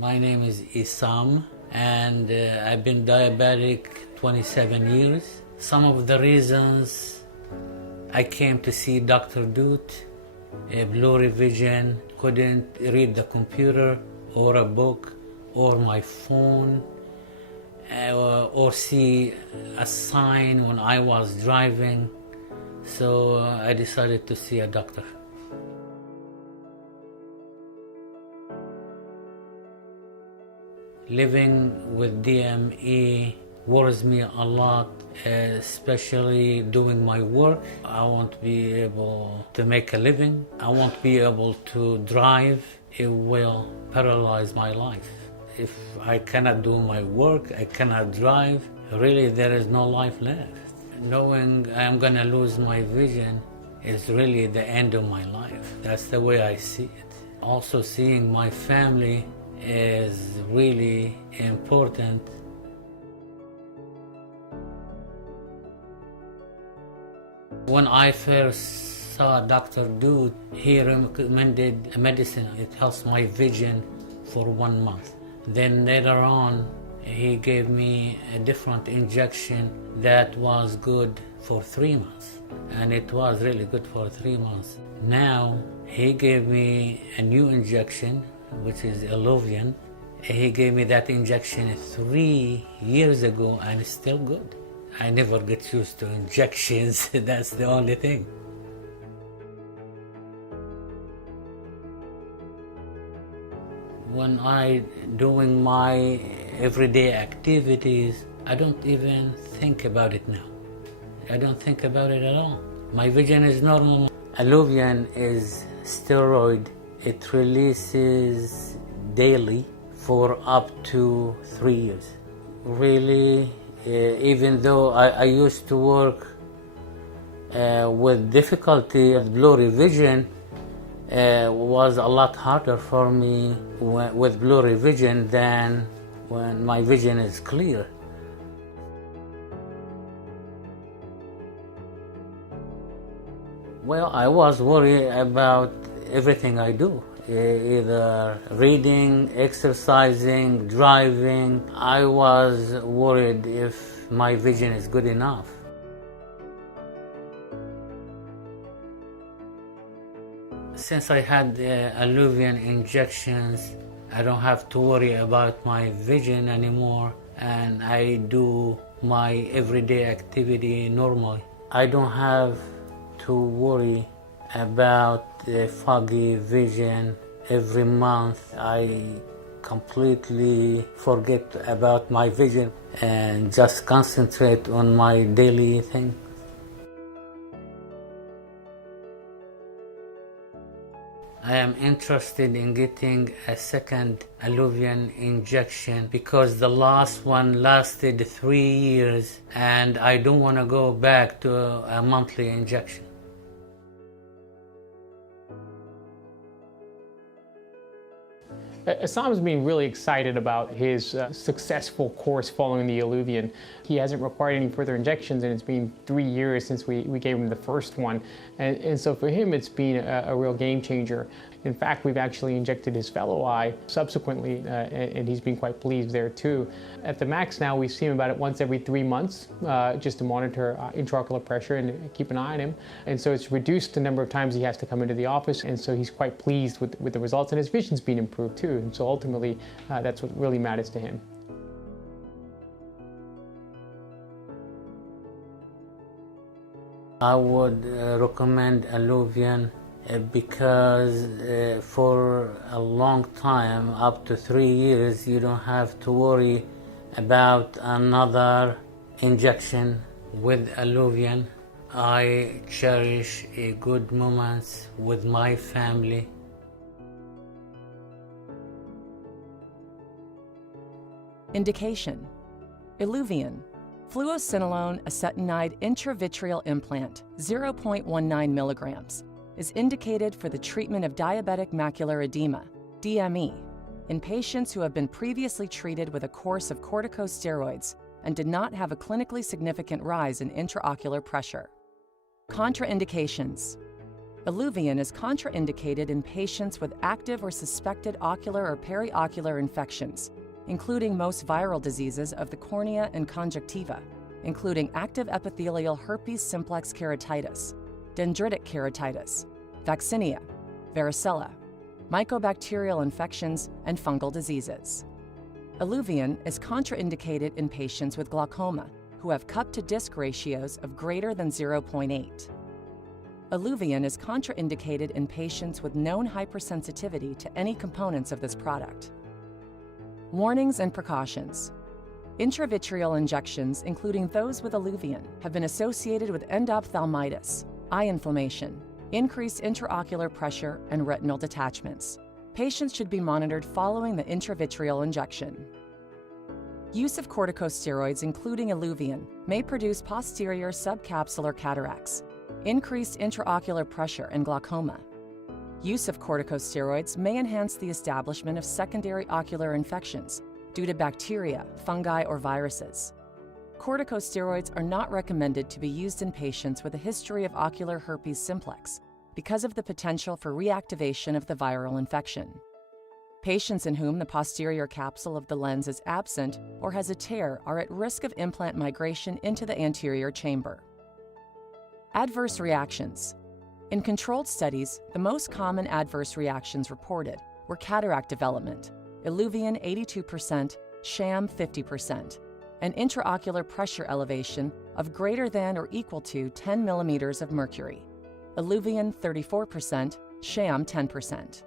My name is Issam, and I've been diabetic 27 years. Some of the reasons I came to see Dr. Doot, blurry vision, couldn't read the computer or a book or my phone, or see a sign when I was driving. So I decided to see a doctor. Living with DME worries me a lot, especially doing my work. I won't be able to make a living. I won't be able to drive. It will paralyze my life. If I cannot do my work, I cannot drive, really there is no life left. Knowing I'm gonna lose my vision is really the end of my life. That's the way I see it. Also seeing my family is really important. When I first saw Dr. Doot, he recommended a medicine. It helps my vision for 1 month. Then later on, he gave me a different injection that was good for 3 months. And it was really good for 3 months. Now, he gave me a new injection, which is ILUVIEN. He gave me that injection 3 years ago, and it's still good. I never get used to injections, that's the only thing. When I doing my everyday activities, I don't even think about it now. I don't think about it at all. My vision is normal. ILUVIEN is steroid. It releases daily for up to 3 years. Really, even though I used to work with difficulty, blurry vision was a lot harder for me with blurry vision than when my vision is clear. Well, I was worried about everything I do, either reading, exercising, driving. I was worried if my vision is good enough. Since I had ILUVIEN injections, I don't have to worry about my vision anymore, and I do my everyday activity normally. I don't have to worry about foggy vision. Every month I completely forget about my vision and just concentrate on my daily thing. I am interested in getting a second ILUVIEN injection because the last one lasted 3 years and I don't want to go back to a monthly injection. Issam's been really excited about his successful course following the ILUVIEN. He hasn't required any further injections, and it's been 3 years since we gave him the first one. And so for him, it's been a real game changer. In fact, we've actually injected his fellow eye subsequently, and he's been quite pleased there too. At the max now, we see him about once every 3 months, just to monitor intraocular pressure and keep an eye on him. And so it's reduced the number of times he has to come into the office, and so he's quite pleased with the results, and his vision's been improved too. And so ultimately, that's what really matters to him. I would recommend ILUVIEN because for a long time, up to 3 years, you don't have to worry about another injection. With ILUVIEN, I cherish good moments with my family. Indication: ILUVIEN, fluocinolone acetonide intravitreal implant, 0.19 milligrams, is indicated for the treatment of diabetic macular edema, DME, in patients who have been previously treated with a course of corticosteroids and did not have a clinically significant rise in intraocular pressure. Contraindications: ILUVIEN is contraindicated in patients with active or suspected ocular or periocular infections, including most viral diseases of the cornea and conjunctiva, including active epithelial herpes simplex keratitis, dendritic keratitis, vaccinia, varicella, mycobacterial infections, and fungal diseases. ILUVIEN is contraindicated in patients with glaucoma who have cup-to-disc ratios of greater than 0.8. ILUVIEN is contraindicated in patients with known hypersensitivity to any components of this product. Warnings and precautions. Intravitreal injections, including those with ILUVIEN, have been associated with endophthalmitis, eye inflammation, increased intraocular pressure, and retinal detachments. Patients should be monitored following the intravitreal injection. Use of corticosteroids, including ILUVIEN, may produce posterior subcapsular cataracts, increased intraocular pressure, and glaucoma. Use of corticosteroids may enhance the establishment of secondary ocular infections due to bacteria, fungi, or viruses. Corticosteroids are not recommended to be used in patients with a history of ocular herpes simplex because of the potential for reactivation of the viral infection. Patients in whom the posterior capsule of the lens is absent or has a tear are at risk of implant migration into the anterior chamber. Adverse reactions. In controlled studies, the most common adverse reactions reported were cataract development, ILUVIEN 82%, sham 50%, and intraocular pressure elevation of greater than or equal to 10 millimeters of mercury, ILUVIEN 34%, sham 10%.